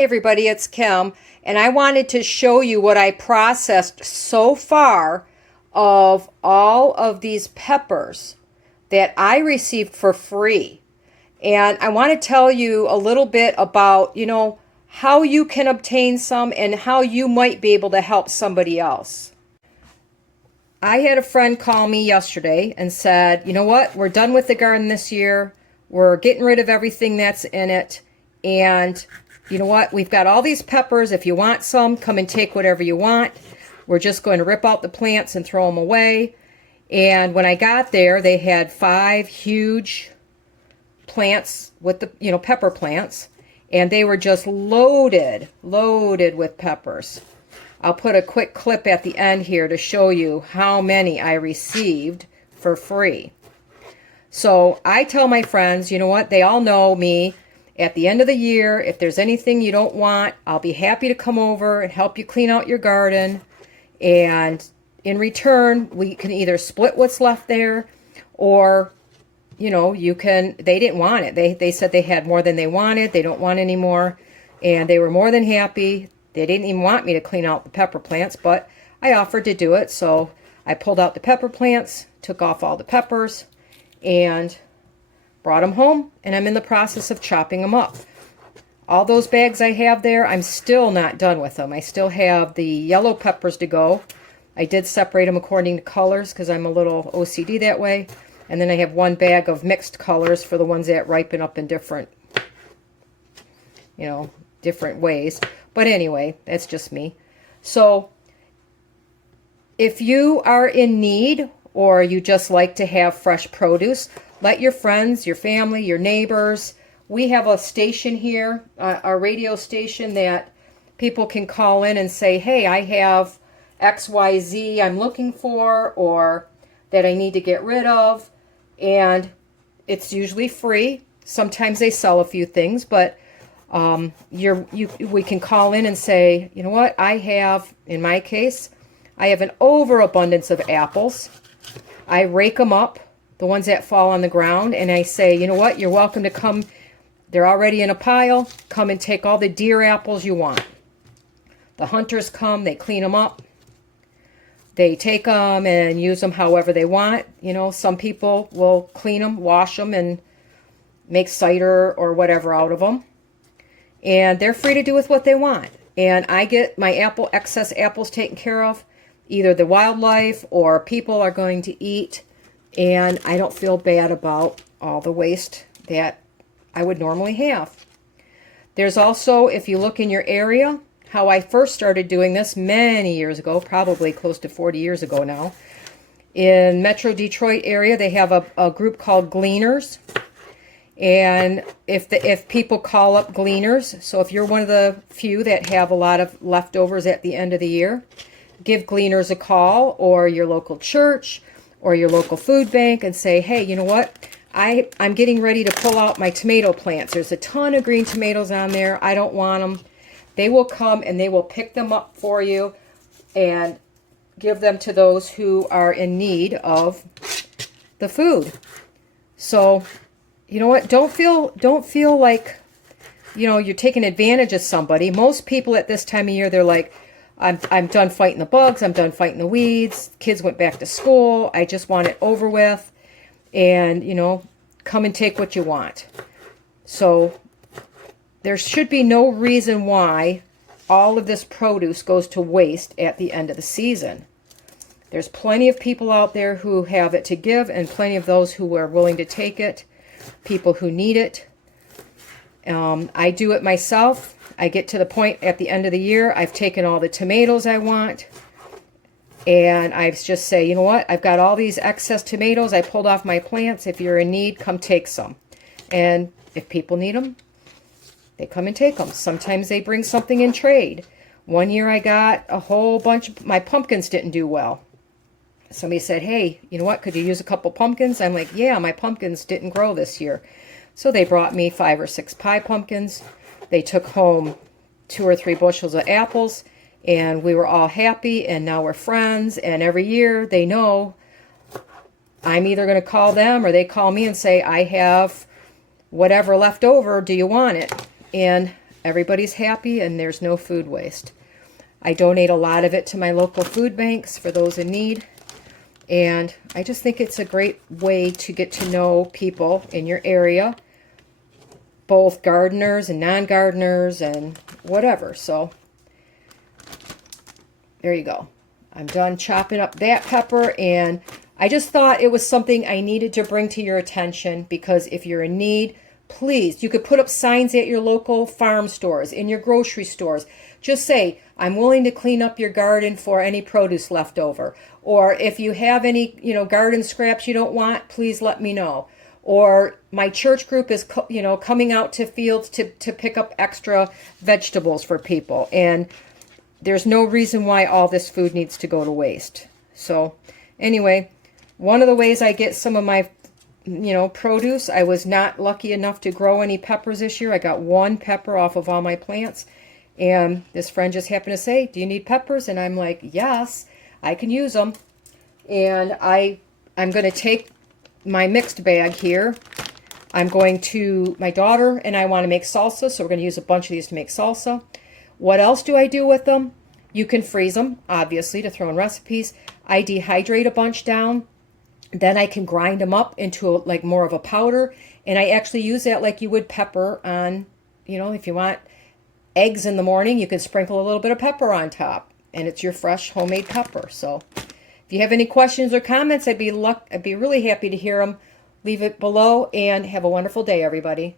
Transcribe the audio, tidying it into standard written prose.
Everybody, it's Kim, and I wanted to show you what I processed so far of all of these peppers that I received for free. And I want to tell you a little bit about, how you can obtain some and how you might be able to help somebody else. I had a friend call me yesterday and said, you know what, we're done with the garden this year. We're getting rid of everything that's in it. And you know what, we've got all these peppers. If you want some, come and take whatever you want. We're just going to rip out the plants and throw them away. And when I got there, they had 5 huge plants with the, pepper plants. And they were just loaded with peppers. I'll put a quick clip at the end here to show you how many I received for free. So I tell my friends, you know what, they all know me. At the end of the year, if there's anything you don't want, I'll be happy to come over and help you clean out your garden. And in return, we can either split what's left there, or they didn't want it. They said they had more than they wanted. They don't want any more. And they were more than happy. They didn't even want me to clean out the pepper plants, but I offered to do it. So I pulled out the pepper plants, took off all the peppers, and brought them home. And I'm in the process of chopping them up. All those bags I have there, I'm still not done with them. I still have the yellow peppers to go. I did separate them according to colors because I'm a little OCD that way. And then I have 1 bag of mixed colors for the ones that ripen up in different ways. But anyway, that's just me. So if you are in need or you just like to have fresh produce, let your friends, your family, your neighbors. We have a station here, a radio station that people can call in and say, hey, I have XYZ I'm looking for, or that I need to get rid of. And it's usually free. Sometimes they sell a few things, but we can call in and say, you know what, I have, in my case, I have an overabundance of apples. I rake them up, the ones that fall on the ground, and I say, you know what, you're welcome to come. They're already in a pile. Come and take all the deer apples you want. The hunters come, they clean them up. They take them and use them however they want. Some people will clean them, wash them, and make cider or whatever out of them. And they're free to do with what they want. And I get my excess apples taken care of. Either the wildlife or people are going to eat. And I don't feel bad about all the waste that I would normally have. There's also, if you look in your area, how I first started doing this many years ago, probably close to 40 years ago now. In Metro Detroit area, they have a group called Gleaners. And if people call up Gleaners, so if you're one of the few that have a lot of leftovers at the end of the year, give Gleaners a call, or your local church or your local food bank, and say, hey, you know what? I'm getting ready to pull out my tomato plants. There's a ton of green tomatoes on there. I don't want them. They will come and they will pick them up for you and give them to those who are in need of the food. So, you know what? Don't feel like, you're taking advantage of somebody. Most people at this time of year, they're like, I'm done fighting the bugs. I'm done fighting the weeds. Kids went back to school. I just want it over with. And, come and take what you want. So there should be no reason why all of this produce goes to waste at the end of the season. There's plenty of people out there who have it to give, and plenty of those who are willing to take it, people who need it. I do it myself. I get to the point at the end of the year, I've taken all the tomatoes I want, and I just say, you know what, I've got all these excess tomatoes I pulled off my plants. If you're in need, come take some. And if people need them, they come and take them. Sometimes they bring something in trade. One year I got a whole bunch my pumpkins didn't do well. Somebody said, hey, you know what, could you use a couple pumpkins? I'm like, yeah, my pumpkins didn't grow this year. So they brought me 5 or 6 pie pumpkins. They took home 2 or 3 bushels of apples, and we were all happy, and now we're friends. And every year they know I'm either going to call them or they call me and say, I have whatever left over, do you want it? And everybody's happy and there's no food waste. I donate a lot of it to my local food banks for those in need. And I just think it's a great way to get to know people in your area, both gardeners and non-gardeners and whatever. So there you go. I'm done chopping up that pepper, and I just thought it was something I needed to bring to your attention, because if you're in need, please, you could put up signs at your local farm stores, in your grocery stores. Just say, I'm willing to clean up your garden for any produce left over. Or if you have any, garden scraps you don't want, please let me know. Or my church group is, coming out to fields to pick up extra vegetables for people. And there's no reason why all this food needs to go to waste. So anyway, one of the ways I get some of my, produce, I was not lucky enough to grow any peppers this year. I got one pepper off of all my plants. And this friend just happened to say, do you need peppers? And I'm like, yes, I can use them. And I'm going to take my mixed bag here. I'm going to, my daughter and I want to make salsa, so we're going to use a bunch of these to make salsa. What else do I do with them? You can freeze them, obviously, to throw in recipes. I dehydrate a bunch down. Then I can grind them up into like more of a powder. And I actually use that like you would pepper on, if you want eggs in the morning, you can sprinkle a little bit of pepper on top. And it's your fresh homemade pepper. So if you have any questions or comments, I'd be really happy to hear them. Leave it below, and have a wonderful day, everybody.